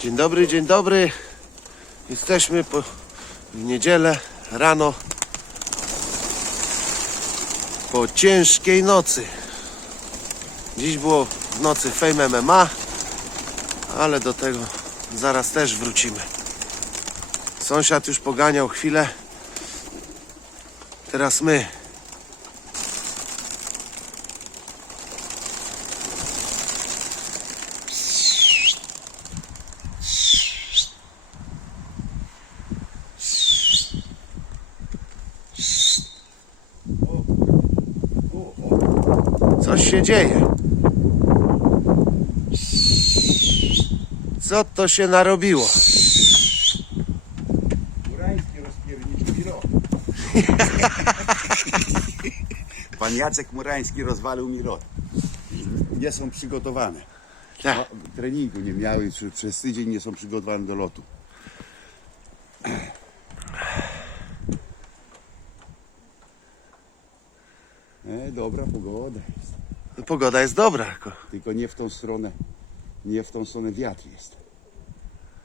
Dzień dobry, dzień dobry. Jesteśmy po, w niedzielę rano po ciężkiej nocy. Dziś było w nocy Fame MMA, ale do tego zaraz też wrócimy. Sąsiad już poganiał chwilę. Teraz my. Się dzieje. Co to się narobiło? Murański mi rot. Pan Jacek Murański rozwalił mi rot. Nie są przygotowane. Tak. No, treningu nie miały, czy przez tydzień nie są przygotowane do lotu. E, dobra pogoda jest. Pogoda jest dobra. tylko nie w tą stronę, nie w tą stronę wiatr jest.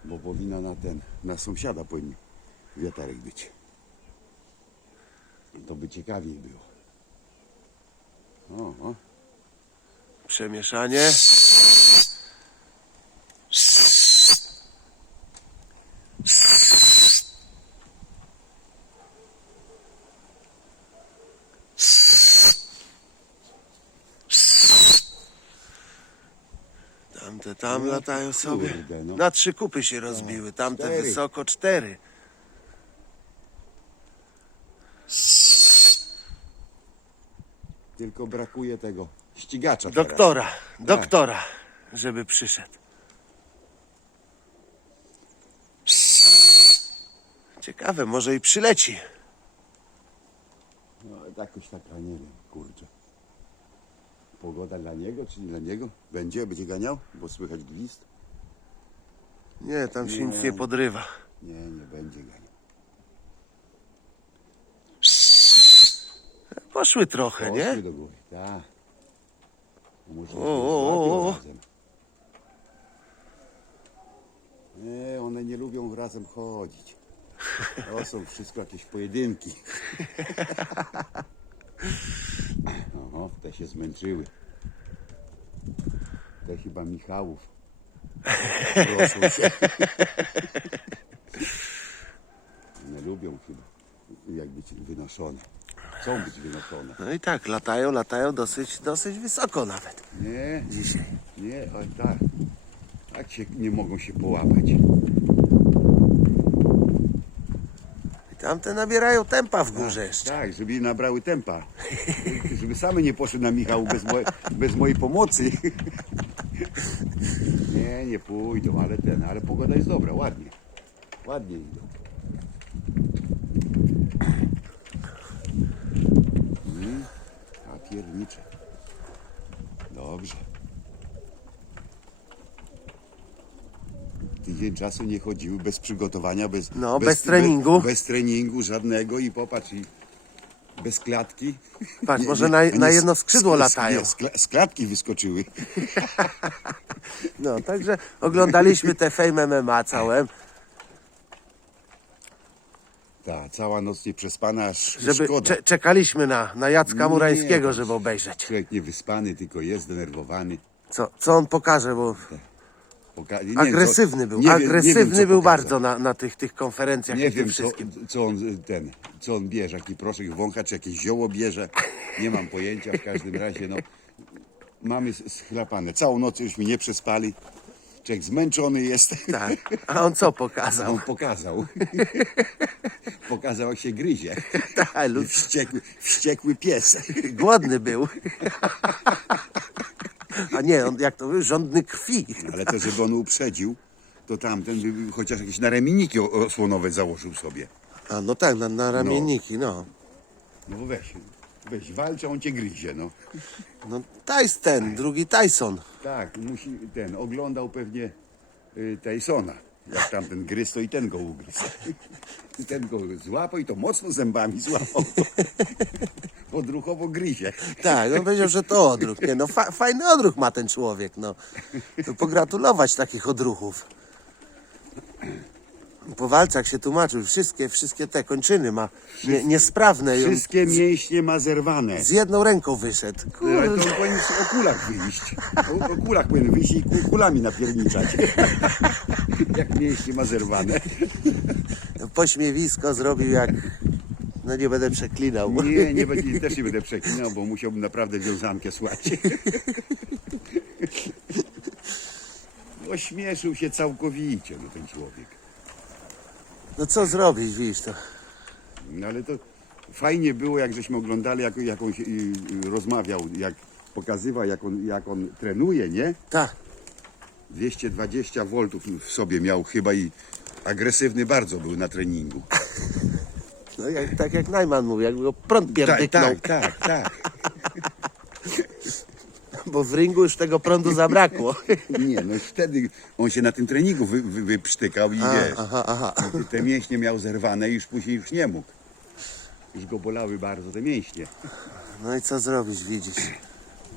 Bo powinna na ten, na sąsiada powinien wiatarek być. To by ciekawiej było. O, o. Przemieszanie. Tamte tam latają sobie. kurde, no. Na trzy kupy się rozbiły, tamte cztery. wysoko cztery. Tylko brakuje tego ścigacza teraz. Doktora, doktora, żeby przyszedł. Ciekawe, może i przyleci. No, jakoś taka, nie wiem, kurczę. Pogoda dla niego, czy nie dla niego? Będzie, będzie ganiał? Bo słychać gwizd? Nie, tam się nic Nie. podrywa. Nie, nie będzie ganiał. Poszły trochę, nie? Poszły do góry, tak. No Może O, o, o, o. razem. Nie, one nie lubią razem chodzić. To są wszystko jakieś pojedynki. Oho, te się zmęczyły. Te chyba Michałów. One lubią chyba, jak być wynoszone. Chcą być wynoszone. No i tak, latają, latają dosyć, dosyć wysoko nawet. Nie, Dzisiaj. nie, oj tak. Tak się nie mogą się połapać. I tamte nabierają tempa w górze jeszcze. Tak, żeby nabrały tempa. żeby same nie poszły na Michał bez, moje, bez mojej pomocy. nie, nie pójdą, ale ten, ale pogoda jest dobra, ładnie. Ładnie idą. Mm, a piernicze. Dobrze. Tydzień czasu nie chodziły bez przygotowania, bez, No, bez treningu. Bez, bez treningu żadnego i popatrz, i bez klatki. Patrz, może na- na jedno skrzydło z- latają. nie, Z, kla- z klatki wyskoczyły. No, także oglądaliśmy te Fame MMA całe, Ta, cała noc nie przespana, aż żeby szkoda. cze czekaliśmy na, na Jacka Murańskiego, żeby obejrzeć. Człowiek nie wyspany, tylko jest zdenerwowany. Co, co on pokaże, bo Poka- nie agresywny co- był, nie wiem- nie agresywny wiem, co był pokaże. bardzo na, na tych, tych konferencjach Nie i tym wiem, co, wszystkim. co on ten, co on bierze, jaki proszek wącha, czy jakieś zioło bierze. Nie mam pojęcia, w każdym razie, no. Mamy s- schlapane. Całą noc już mi nie przespali. Człowiek zmęczony jest. Tak. A on co pokazał? on pokazał. pokazał, jak się gryzie. Tak, lud- Wściekły, wściekły pies. głodny był. A nie, on jak to był, żądny krwi. Ale to, żeby on uprzedził, to tamten by chociaż jakieś naramienniki osłonowe założył sobie. A no tak, na, na ramienniki, no. No weź, weź walcz, a on cię gryzie, no. No Tyson, ten, drugi Tyson. Tak, musi ten, oglądał pewnie y, Tysona. Jak tamten gryz, to i ten go ugryzł. I ten go złapał i to mocno zębami złapał. Odruchowo gryzie. Tak, on powiedział, że to odruch. Nie, no fa fajny odruch ma ten człowiek, no. To pogratulować takich odruchów. Po walcach się tłumaczył, wszystkie, wszystkie te kończyny ma nie, niesprawne. i on Wszystkie mięśnie ma zerwane. Z jedną ręką wyszedł. Ale Kurde. to on powinien o kulach wyjść. O, o kulach powinien wyjść i ku- kulami napierniczać. Jak mięśnie ma zerwane. Pośmiewisko zrobił jak... No nie będę przeklinał. Nie, nie będzie, też nie będę przeklinał, bo musiałbym naprawdę wiązankę słać. Ośmieszył się całkowicie, no ten człowiek. No co zrobić, widzisz to. No ale to fajnie było, jak żeśmy oglądali, jak, jak on się, y, y, rozmawiał, jak pokazywał, jak on, jak on trenuje, nie? Tak. 220 V w sobie miał chyba i agresywny bardzo był na treningu. No jak, tak jak Najman mówił, jakby go prąd Tak, pierdyknął, tak, tak, tak. bo w ringu już tego prądu zabrakło. Nie, no wtedy on się na tym treningu wy, wy, wyprztykał i wiesz, Aha, aha. te mięśnie miał zerwane i już później już nie mógł. Już go bolały bardzo te mięśnie. No i co zrobić, widzisz.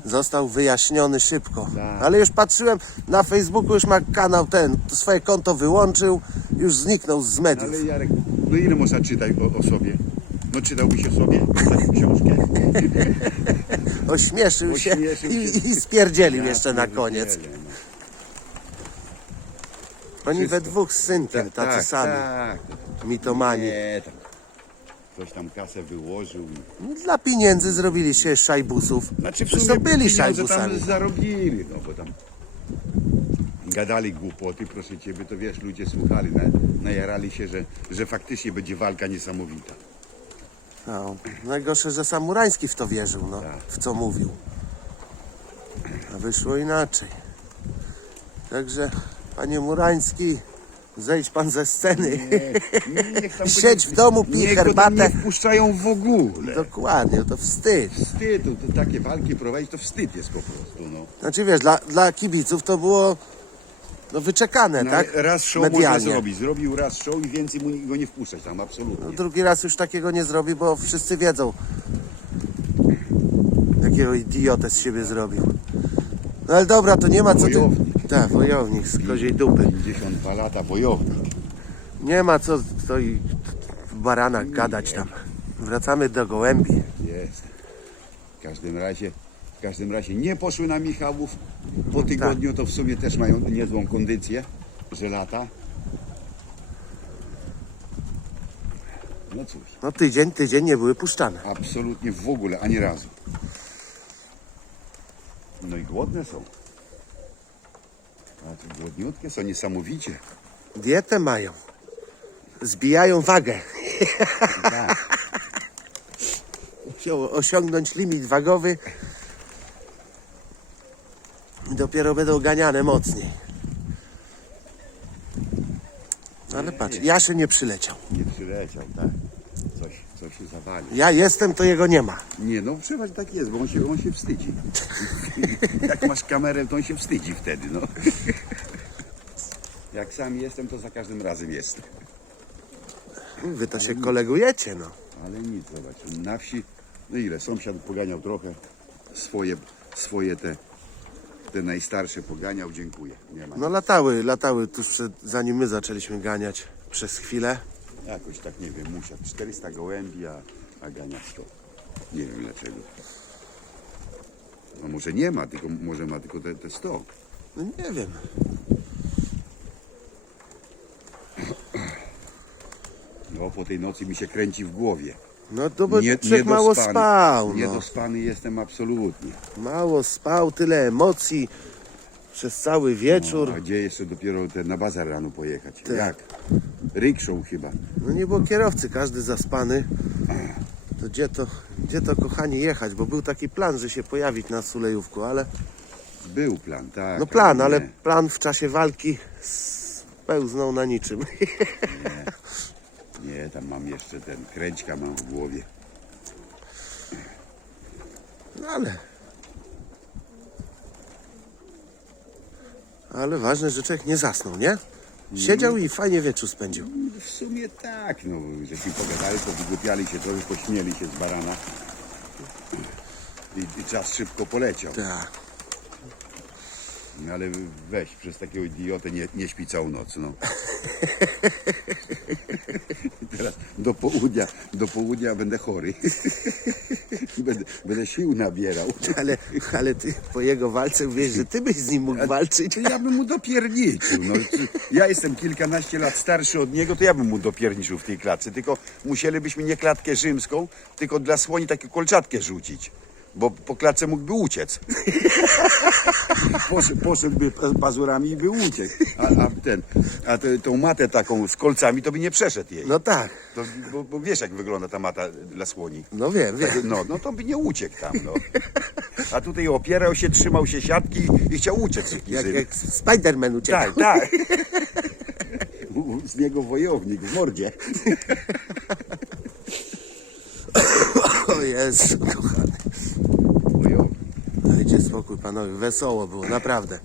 Został wyjaśniony szybko. Tak. Ale już patrzyłem, na Facebooku już ma kanał ten, swoje konto wyłączył, już zniknął z mediów. Ale Jarek, no ile można czytać o, o sobie? No czytałbyś o sobie taką książkę? Ośmieszył się Ośmieszył i, się. i spierdzielił Ja jeszcze na pierdzielę, koniec. no. Oni we Wszystko. dwóch z synkiem, Tak, tacy tak, sami, tak. mitomani. Nie, tam. Ktoś tam kasę wyłożył. Dla pieniędzy zrobili się szajbusów. Znaczy w sumie byli pieniądze szajbusami. tam zarobili, no bo tam gadali głupoty, proszę Ciebie, to wiesz, ludzie słuchali, na, najarali się, że, że faktycznie będzie walka niesamowita. No, najgorsze, że Samurański w to wierzył, no, Tak. w co mówił. A wyszło inaczej. Także, panie Murański, zejdź pan ze sceny. Nie, niech tam Siedź w domu, pij niech go tam herbatę. nie wpuszczają w ogóle. Dokładnie, to wstyd. Wstyd, to, takie walki prowadzić, to wstyd jest po prostu, no. Znaczy wiesz, dla, dla kibiców to było no, wyczekane, no tak? Raz show można zrobić, zrobił raz show i więcej mu go nie wpuszczać tam, absolutnie. No, drugi raz już takiego nie zrobi, bo wszyscy wiedzą, jakiego idiotę z siebie zrobił. No ale dobra, to nie ma co ty... Wojownik. Tak, wojownik z koziej dupy. 52 lata, wojownik. Nie ma co to i w baranach gadać tam. Wracamy do gołębi. Jest. W każdym razie, w każdym razie nie poszły na Michałów. Po Tak. tygodniu to w sumie też mają niezłą kondycję, że lata. No cóż, No tydzień, tydzień nie były puszczane. absolutnie w ogóle, ani razu. No i głodne są. To głodniutkie są niesamowicie. Dietę mają. Zbijają wagę. Tak. Osiągnąć limit wagowy. Dopiero będą ganiane mocniej. Ale patrz, Jaszy nie przyleciał. Nie przyleciał, tak. Coś, coś się zawalił. Ja jestem, to jego nie ma. Nie, no przeważnie tak jest, bo on się, on się wstydzi. Jak masz kamerę, to on się wstydzi wtedy, no. Jak sam jestem, to za każdym razem jest. Wy to się kolegujecie, no. Ale nic, zobacz, na wsi, no ile, sąsiad poganiał trochę, swoje, swoje te, te najstarsze poganiał, dziękuję. Nie ma. No latały, latały tuż przed, zanim my zaczęliśmy ganiać przez chwilę. Jakoś tak, nie wiem, musiał 400 gołębi, a, a gania 100. Nie wiem dlaczego. No może nie ma, tylko może ma tylko te, te 100. No nie wiem. No po tej nocy mi się kręci w głowie. No to bo człowiek mało spał, no. Niedospany jestem absolutnie. Mało spał, tyle emocji przez cały wieczór. A gdzie jeszcze dopiero ten na bazar rano pojechać? Jak? Rikszą chyba. No nie było kierowcy, każdy zaspany. To gdzie to, gdzie to kochani jechać? Bo był taki plan, że się pojawić na Sulejówku, ale... Był plan, tak. No plan, ale nie. plan w czasie walki spełznął na niczym. Nie, tam mam jeszcze ten kręćka mam w głowie. No ale... Ale ważne, że człowiek nie zasnął, nie? Siedział i fajnie wieczór spędził. W sumie tak, no, żeśmy pogadali, powygłupiali się trochę, pośmieli się z barana. I, I czas szybko poleciał. Tak. No, Ale weź, przez takiego idiotę nie, nie śpi całą noc, no. Teraz do południa, do południa będę chory. Będę, będę sił nabierał. Ale, ale ty po jego walce wiesz, że ty byś z nim mógł walczyć. To ja bym mu dopierniczył. No. Ja jestem kilkanaście lat starszy od niego, to ja bym mu dopierniczył w tej klatce. Tylko musielibyśmy nie klatkę rzymską, tylko dla słoni taką kolczatkę rzucić. Bo po klatce mógłby uciec. Poszedł, poszedłby pa- pazurami i by uciekł. A, a ten, a te, tą matę taką z kolcami to by nie przeszedł jej. No tak, To, bo, bo wiesz jak wygląda ta mata dla słoni. no wiem, wiem. No, no to by nie uciekł tam, no. A tutaj opierał się, trzymał się siatki i chciał uciec. Jak, jak Spiderman uciekał. Tak, tak. Z niego wojownik w mordzie. O Jezu, kochany. Spokój panowie, wesoło było, naprawdę.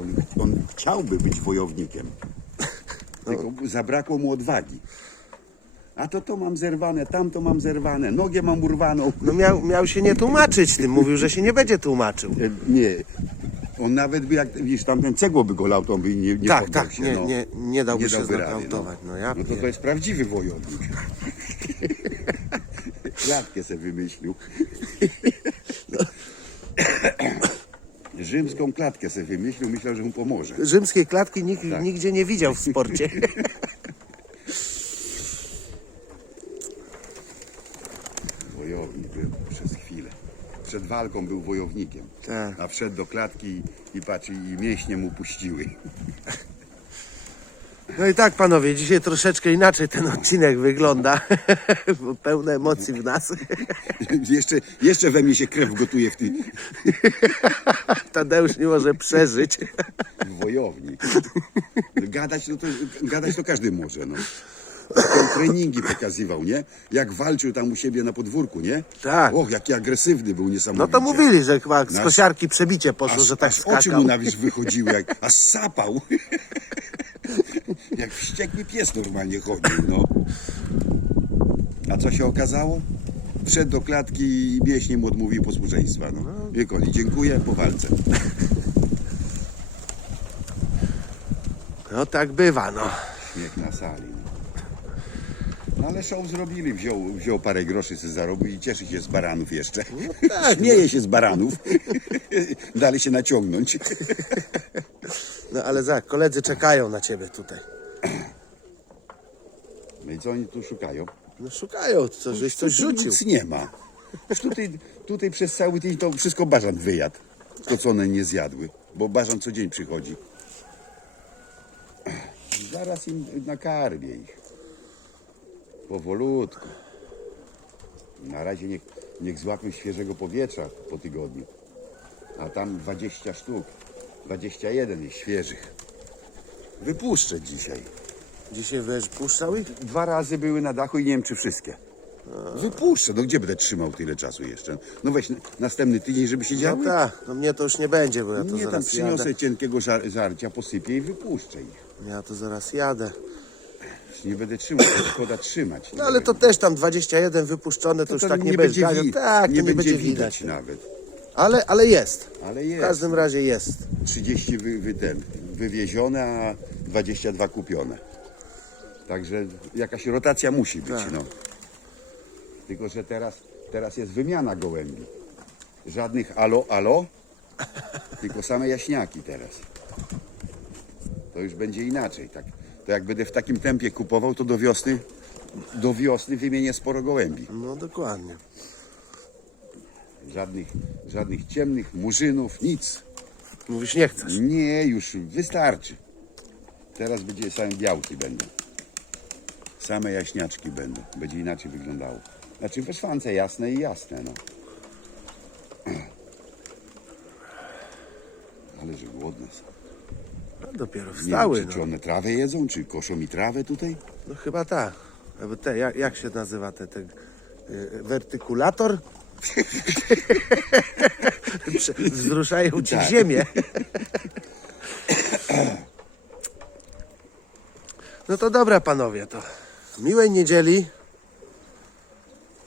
On, on chciałby być wojownikiem. Tylko zabrakło mu odwagi. A to to mam zerwane, tamto mam zerwane, nogę mam urwaną. No miał, miał się nie tłumaczyć tym, mówił, że się nie będzie tłumaczył. E, Nie. On nawet by, jak widzisz, tamten cegło by go lał, to on by nie, nie Tak, poddał tak, się. nie- no. nie- nie dałby się rady, znokautować, no ja no to pier- to jest prawdziwy wojownik. Klatkę sobie wymyślił. Rzymską klatkę sobie wymyślił, myślał, że mu pomoże. Rzymskiej klatki nikt Tak. nigdzie nie widział w sporcie. Wojownik był przez chwilę. Przed walką był wojownikiem. Tak. A wszedł do klatki i patrz, i mięśnie mu puściły. No i tak panowie, dzisiaj troszeczkę inaczej ten odcinek wygląda, bo pełne emocji w nas. jeszcze, jeszcze we mnie się krew gotuje w tym Tadeusz nie może przeżyć. wojownik. Gadać, no to, gadać to każdy może, no. On treningi pokazywał, nie? Jak walczył tam u siebie na podwórku, nie? Tak. Och, jaki agresywny był niesamowicie. No to mówili, że chyba z kosiarki przebicie poszło, Aż, że tak aż oczy skakał. mu na wierzch wychodziły, jak, aż sapał. Jak wściekły pies normalnie chodził, no. A co się okazało? Wszedł do klatki i mięśnie mu odmówił posłuszeństwa. No. Wiekoli, dziękuję, po walce. No tak bywa, no. Śmiech na sali. No. No ale show zrobili, wziął, wziął parę groszy sobie zarobił i cieszy się z baranów jeszcze. tak, Śmieje się z baranów. Dali się naciągnąć. No ale za, koledzy czekają na ciebie tutaj. No i co oni tu szukają? No szukają, co, żeś coś Tu rzucił. Nic nie ma. Już tutaj, tutaj przez cały tydzień to wszystko bażan wyjadł. To co one nie zjadły. Bo bażan co dzień przychodzi. Zaraz im nakarmię ich. Powolutku. Na razie niech, niech złapią świeżego powietrza po tygodniu. A tam 20 sztuk. 21 jest świeżych. Wypuszczę dzisiaj. Dzisiaj wiesz, puszczał ich? Dwa razy były na dachu i nie wiem czy wszystkie. Wypuszczę, no gdzie będę trzymał tyle czasu jeszcze? No weź następny tydzień, żeby No siedziały? tak, no mnie to już nie będzie, bo ja to nie, tam zaraz przyniosę jadę. cienkiego żar żarcia, posypię i wypuszczę ich. Ja to zaraz jadę. Już nie będę trzymał, to szkoda trzymać. No ale to też tam 21 wypuszczone, to, już tak nie, będzie będzie wi- Tak, nie to nie będzie będzie widać widać. nawet. Ale, ale jest. Ale W jest. każdym razie jest. 30 wy, wy, ten, wywiezione, a 22 kupione. Także jakaś rotacja musi być, Tak. no. Tylko, że teraz, teraz jest wymiana gołębi. Żadnych alo, alo, tylko same jaśniaki teraz. To już będzie inaczej, tak. To jak będę w takim tempie kupował, to do wiosny, do wiosny wymienię sporo gołębi. No dokładnie. Żadnych, żadnych ciemnych, murzynów, nic. Mówisz, nie chcesz. Nie, już wystarczy. Teraz będzie same białki będą. Same jaśniaczki będą. Będzie inaczej wyglądało. Znaczy we szwance jasne i jasne, no. Ale że głodne są. No, dopiero Nie wstały. wiem, czy, czy No. one trawę jedzą, czy koszą mi trawę tutaj? no chyba tak. Te, jak, jak się nazywa te, te y, wertykulator? Prze- Wzruszają ci Tak. ziemię. No to dobra panowie, to miłej niedzieli.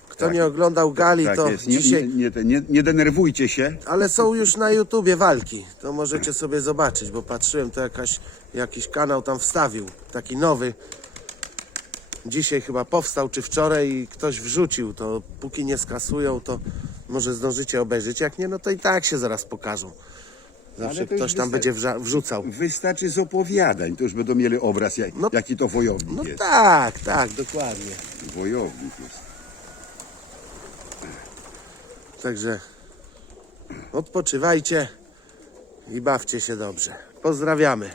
Kto Tak. nie oglądał gali, Tak to jest, nie, dzisiaj... nie, nie, nie, nie denerwujcie się. Ale są już na YouTubie walki. To możecie sobie zobaczyć, bo patrzyłem, to jakaś, jakiś kanał tam wstawił. Taki nowy. Dzisiaj chyba powstał, czy wczoraj i ktoś wrzucił. To póki nie skasują, to może zdążycie obejrzeć. Jak nie, no to i tak się zaraz pokażą. Zawsze Ale to już ktoś tam będzie wrza- wrzucał. Wystarczy z opowiadań, to już będą mieli obraz, jak, No- jaki to wojownik No jest. tak, tak, dokładnie. Wojownik jest. Także odpoczywajcie i bawcie się dobrze. Pozdrawiamy.